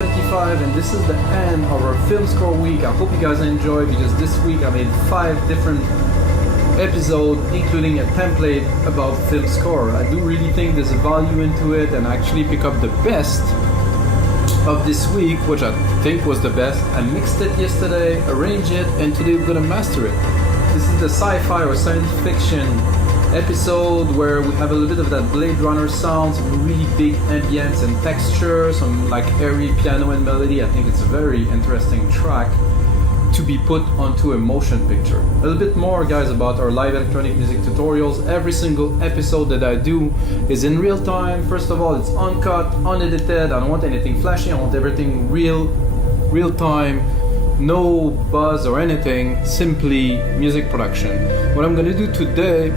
L316 and this is the end of our film score week. I hope you guys enjoyed because this week I made 5 different episodes including a template about film score. I do really think there's a value into it and actually pick up the best of this week, which I think was the best. I mixed it yesterday, arranged it, and today we're gonna master it. This is the sci-fi or science fiction episode where we have a little bit of that Blade Runner sound, some really big ambience and texture, some like airy piano and melody. I think it's a very interesting track to be put onto a motion picture. A little bit more, guys, about our live electronic music tutorials. Every single episode that I do is in real time. First of all, it's uncut, unedited. I don't want anything flashy. I want everything real time. No buzz or anything, simply music production. What I'm gonna do today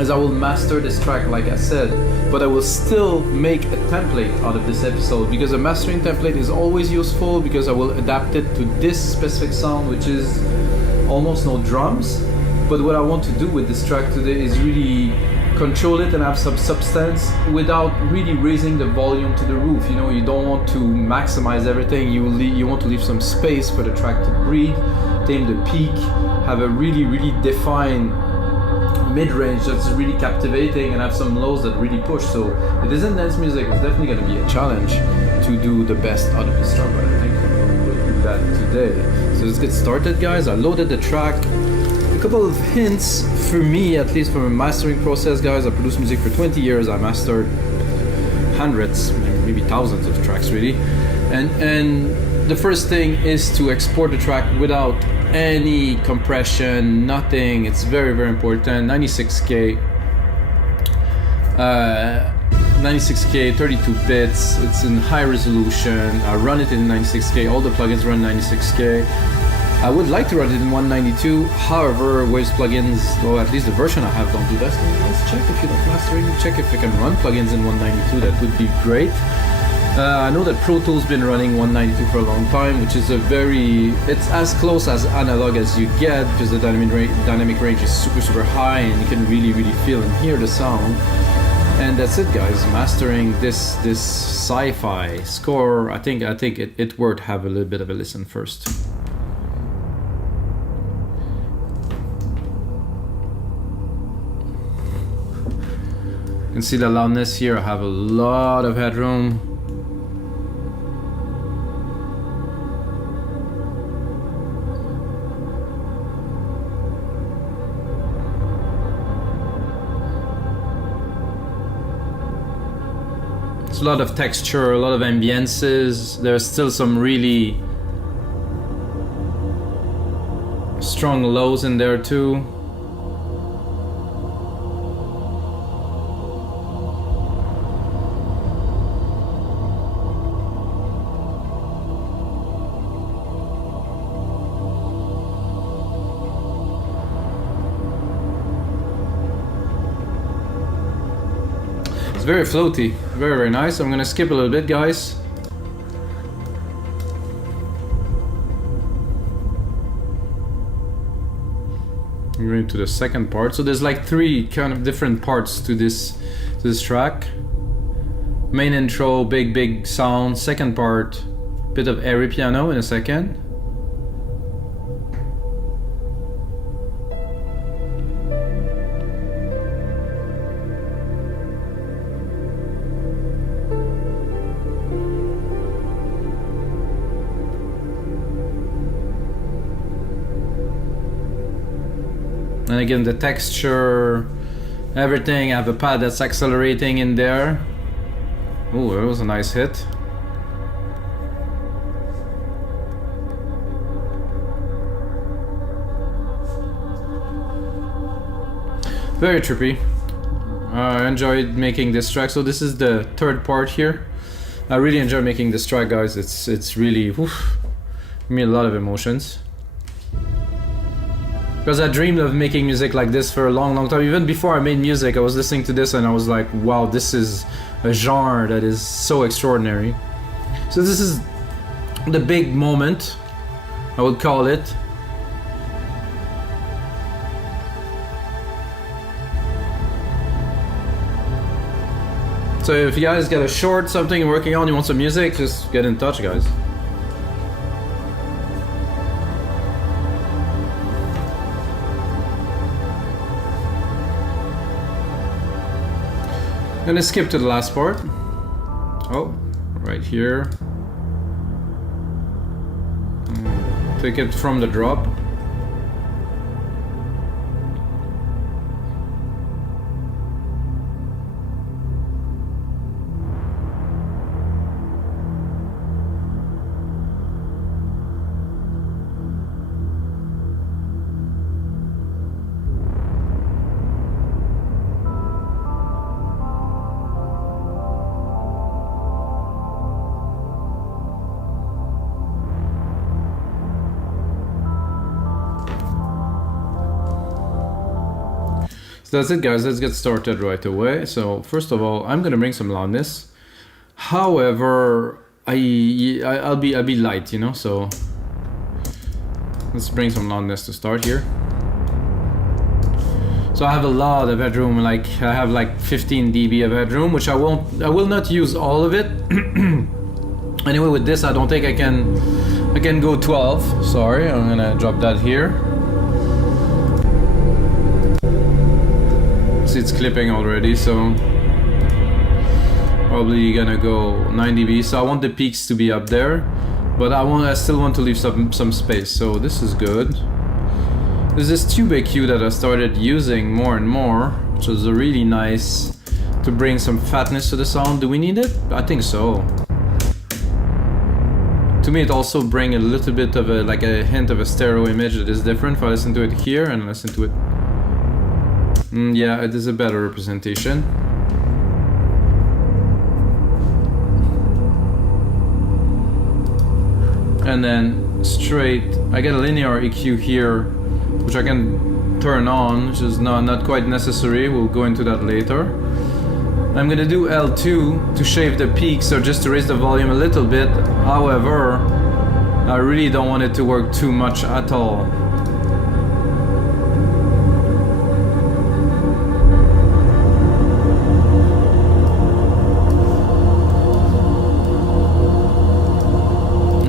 is I will master this track like I said, but I will still make a template out of this episode because a mastering template is always useful because I will adapt it to this specific sound, which is almost no drums. But what I want to do with this track today is really control it and have some substance without really raising the volume to the roof. You know, you don't want to maximize everything. You want to leave some space for the track to breathe, tame the peak, have a really defined mid-range that's really captivating, and have some lows that really push. So it isn't dance music. It's definitely going to be a challenge to do the best out of this track, but I think we'll do that today. So let's get started, guys. I loaded the track. A couple of hints for me, at least from a mastering process, guys. I produced music for 20 years. I mastered hundreds, maybe thousands of tracks, really. And the first thing is to export the track without any compression, nothing. It's very important. 96K, 32 bits. It's in high resolution. I run it in 96K. All the plugins run 96K. I would like to run it in 192. However, Waves plugins, well, at least the version I have, don't do that. So let's check if you're not mastering. Check if you can run plugins in 192. That would be great. I know that Pro Tools been running 192 for a long time, which is it's as close as analog as you get because the dynamic range is super high and you can really feel and hear the sound. And that's it, guys. Mastering this sci-fi score, I think it worth have a little bit of a listen first. You can see the loudness here. I have a lot of headroom. A lot of texture, a lot of ambiences. There's still some really strong lows in there too. It's very floaty, very nice. I'm gonna skip a little bit, guys. I'm going to the second part. So there's like 3 kind of different parts to this track. Main intro, big sound. Second part, bit of airy piano in a second. And again, the texture, everything. I have a pad that's accelerating in there. Oh, that was a nice hit. Very trippy. I enjoyed making this track. So this is the third part here. I really enjoy making this track, guys. It's really, give me a lot of emotions. Because I dreamed of making music like this for a long time. Even before I made music, I was listening to this and I was like, wow, this is a genre that is so extraordinary. So this is the big moment, I would call it. So if you guys got a short something you're working on, you want some music, just get in touch, guys. I'm gonna skip to the last part. Oh, right here. Take it from the drop. So that's it, guys. Let's get started right away. So first of all, I'm gonna bring some loudness. However, I'll be light, you know. So let's bring some loudness to start here. So I have a lot of headroom. Like I have like 15 dB of headroom, which I will not use all of it. Anyway, with this, I don't think I can go 12. Sorry, I'm gonna drop that here. It's clipping already, so probably gonna go 9 dB. So I want the peaks to be up there, but I still want to leave some space. So this is good. There's this tube EQ that I started using more and more, which is really nice to bring some fatness to the sound. Do we need it? I think so. To me, it also brings a little bit of like a hint of a stereo image that is different. If I listen to it here and listen to it. Yeah, it is a better representation. And then straight, I get a linear EQ here, which I can turn on, which is not quite necessary. We'll go into that later. I'm gonna do L2 to shave the peaks, or just to raise the volume a little bit. However, I really don't want it to work too much at all.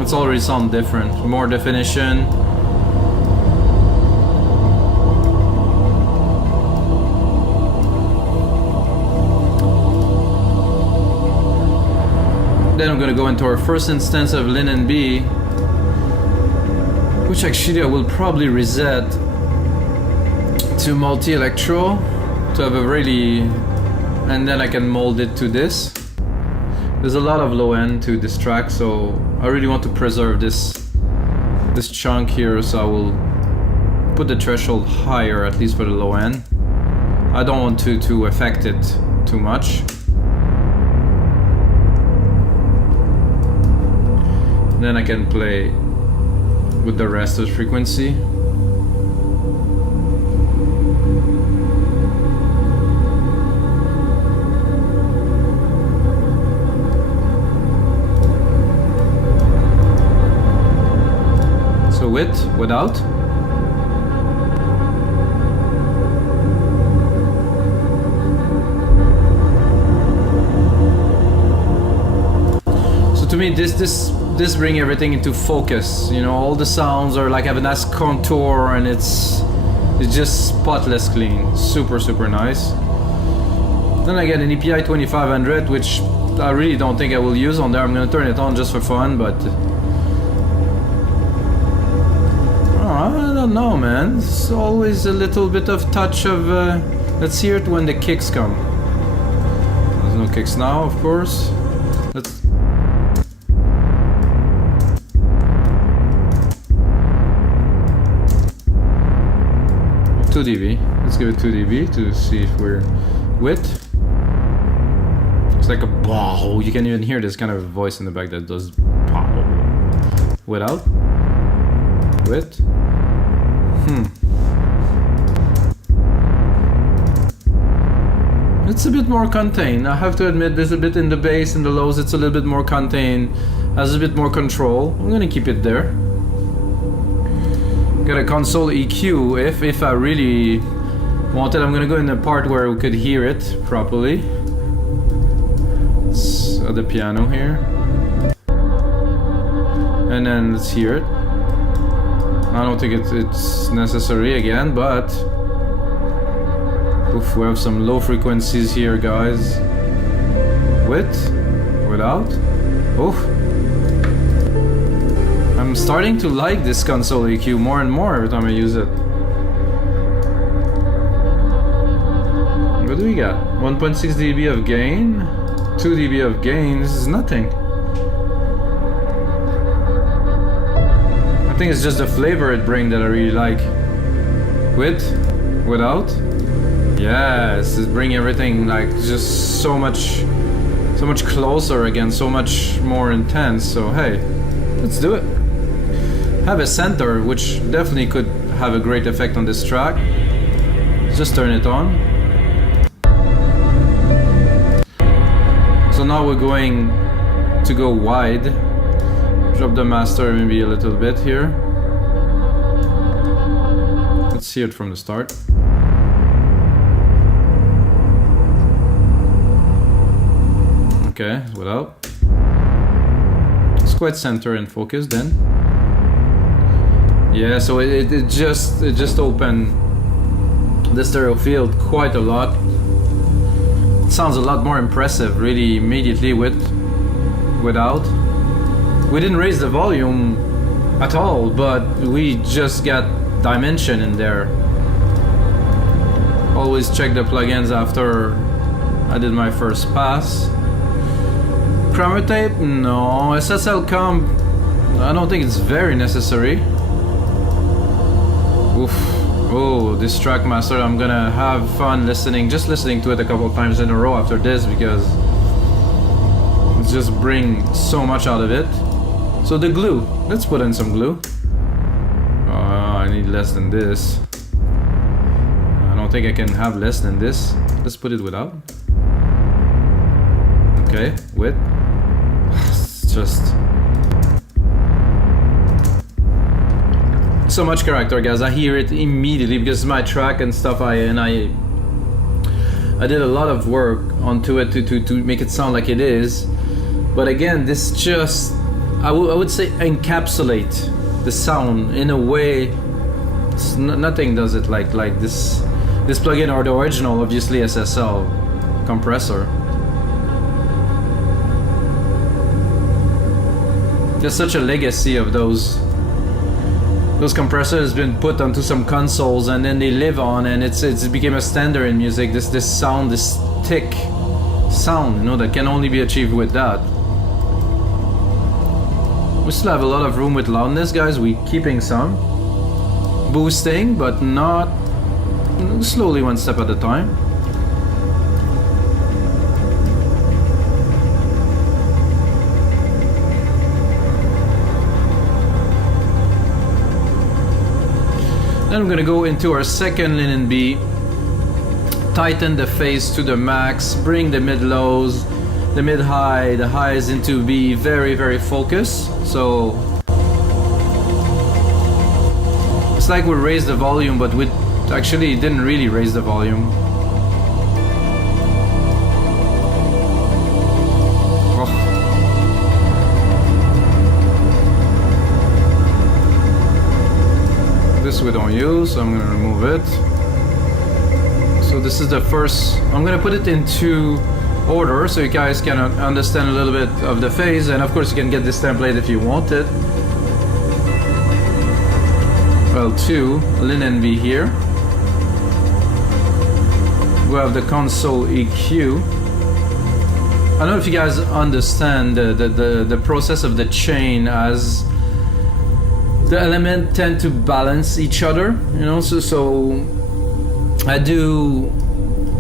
It's already sound different, more definition. Then I'm gonna go into our first instance of LINMB, which actually I will probably reset to multi-electro to have a really, and then I can mold it to this. There's a lot of low end to this track, so I really want to preserve this chunk here, so I will put the threshold higher, at least for the low end. I don't want to affect it too much. Then I can play with the rest of the frequency. With, without. So to me, this bring everything into focus. You know, all the sounds are like have a nice contour, and it's just spotless clean. Super nice. Then I get an EPI 2500, which I really don't think I will use on there. I'm gonna turn it on just for fun, but. I don't know, man. It's always a little bit of touch of. Let's hear it when the kicks come. There's no kicks now, of course. Let's. 2 dB. Let's give it 2 dB to see if we're with. It's like a bow. You can even hear this kind of voice in the back that does bow. Without. With. It's a bit more contained. I have to admit, there's a bit in the bass and the lows. It's a little bit more contained. Has a bit more control. I'm gonna keep it there. Got a console EQ. If I really want it, I'm gonna go in the part where we could hear it properly. at the piano here. And then let's hear it. I don't think it's necessary again, but oof, we have some low frequencies here, guys. With, without. Oof. I'm starting to like this console EQ more and more every time I use it. What do we got? 1.6 dB of gain, 2 dB of gain. This is nothing. I think it's just the flavor it brings that I really like. With, without. Yes, it's bringing everything like just so much closer again, so much more intense. So hey, let's do it. Have a center, which definitely could have a great effect on this track. Just turn it on. So now we're going to go wide. Drop the master maybe a little bit here. Let's see it from the start. Okay, without. It's quite center and focus then. Yeah, so it just opened the stereo field quite a lot. It sounds a lot more impressive really immediately without. We didn't raise the volume at all, but we just got dimension in there. Always check the plugins after I did my first pass. Chroma tape? No. SSL Comp? I don't think it's very necessary. Oof. Oh, this track master, I'm gonna have fun listening, just listening to it a couple of times in a row after this, because it just brings so much out of it. So the glue, let's put in some glue. I need less than this. I don't think I can have less than this. Let's put it without. Okay, with. It's just so much character, guys. I hear it immediately because it's my track and stuff. I did a lot of work onto it to make it sound like it is. But again, this just I would say encapsulate the sound in a way. Nothing does it like this plugin or the original, obviously SSL compressor. There's such a legacy of those compressors been put onto some consoles and then they live on, and it became a standard in music. This sound, this thick sound, you know, that can only be achieved with that. We still have a lot of room with loudness, guys. We keeping some boosting, but not slowly, one step at a time. Then I'm gonna go into our second LINMB, tighten the phase to the max, bring the mid-lows, the mid-high, the highs into be very, very focused. So it's like we raised the volume, but we actually didn't really raise the volume. This we don't use, so I'm gonna remove it. So this is the first. I'm gonna put it into order so you guys can understand a little bit of the phase, and of course you can get this template if you want it. L2 LINMB here. We have the console EQ. I don't know if you guys understand the process of the chain, as the elements tend to balance each other, you know. So I do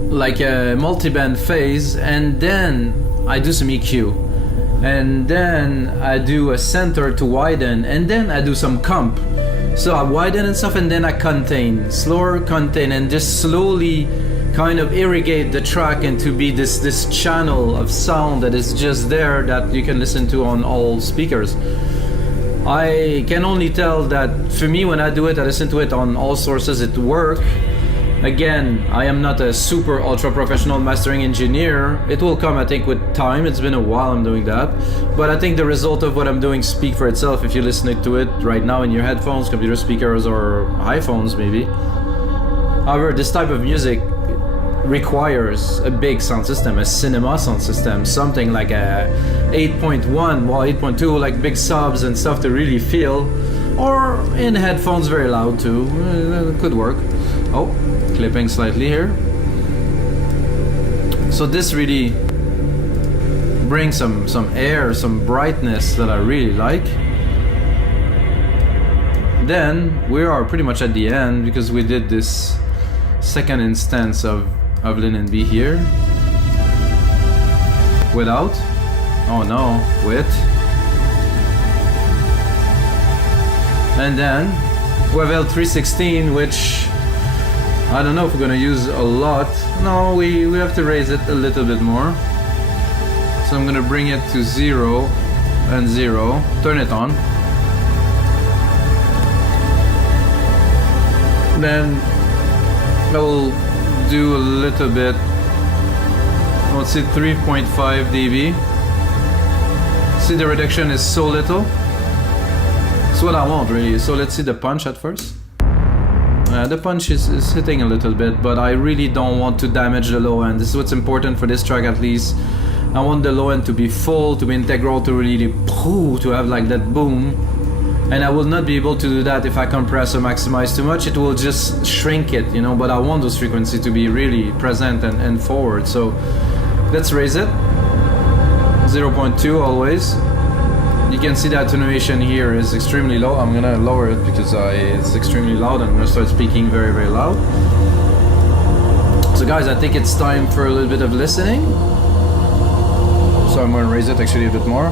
like a multi-band phase, and then I do some EQ, and then I do a center to widen, and then I do some comp. So I widen and stuff, and then I contain, slower contain, and just slowly kind of irrigate the track into be this channel of sound that is just there, that you can listen to on all speakers. I can only tell that for me, when I do it, I listen to it on all sources, it works. Again, I am not a super ultra professional mastering engineer. It will come, I think, with time. It's been a while I'm doing that. But I think the result of what I'm doing speak for itself if you're listening to it right now in your headphones, computer speakers, or iPhones maybe. However, this type of music requires a big sound system, a cinema sound system, something like a 8.1, well 8.2, like big subs and stuff to really feel. Or in headphones very loud too, it could work. Oh, clipping slightly here. So this really brings some air, some brightness that I really like. Then we are pretty much at the end because we did this second instance of LINMB here. Without. Oh no, with. And then we have L316, which I don't know if we're gonna use a lot. No, we have to raise it a little bit more. So I'm gonna bring it to 0 and 0. Turn it on. Then I will do a little bit. Let's see, 3.5 dB. See, the reduction is so little. It's what I want really. So let's see the punch at first. The punch is hitting a little bit, but I really don't want to damage the low end. This is what's important for this track at least. I want the low end to be full, to be integral, to really to have like that boom. And I will not be able to do that if I compress or maximize too much. It will just shrink it, you know, but I want those frequencies to be really present and forward. So let's raise it. 0.2 always. You can see the attenuation here is extremely low. I'm gonna lower it because it's extremely loud. I'm gonna start speaking very, very loud. So guys, I think it's time for a little bit of listening. So I'm gonna raise it actually a bit more.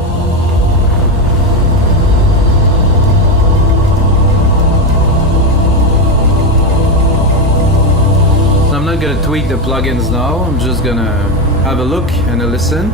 So I'm not gonna tweak the plugins now. I'm just gonna have a look and a listen.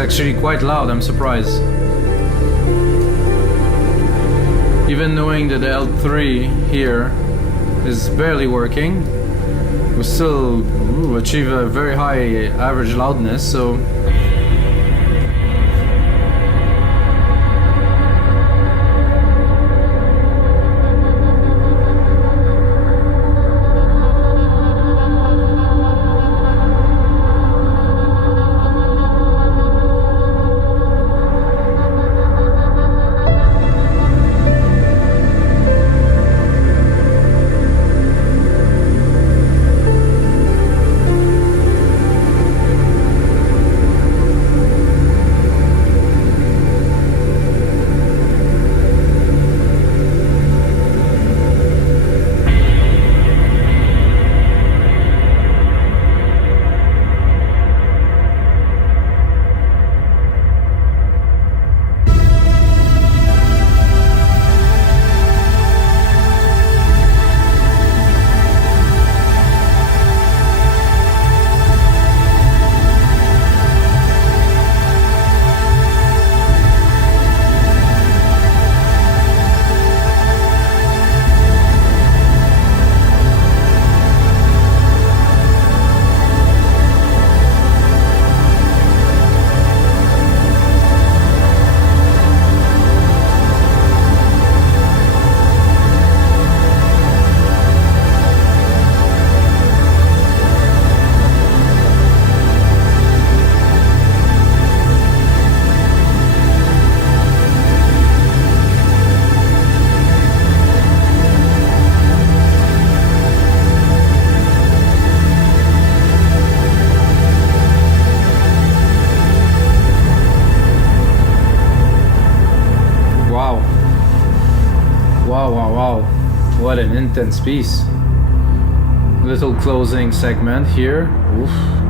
Actually quite loud, I'm surprised. Even knowing that the L3 here is barely working, we still achieve a very high average loudness, so Wow, wow, wow. What an intense piece. Little closing segment here. Oof.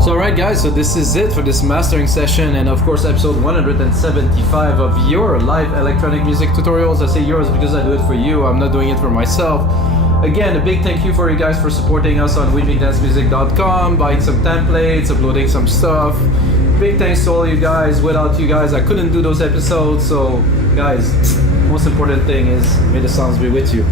So alright guys, so this is it for this mastering session, and of course episode 175 of your live electronic music tutorials. I say yours because I do it for you, I'm not doing it for myself. Again, a big thank you for you guys for supporting us on winmigdancemusic.com, buying some templates, uploading some stuff. Big thanks to all you guys. Without you guys I couldn't do those episodes, so guys, most important thing is may the sounds be with you.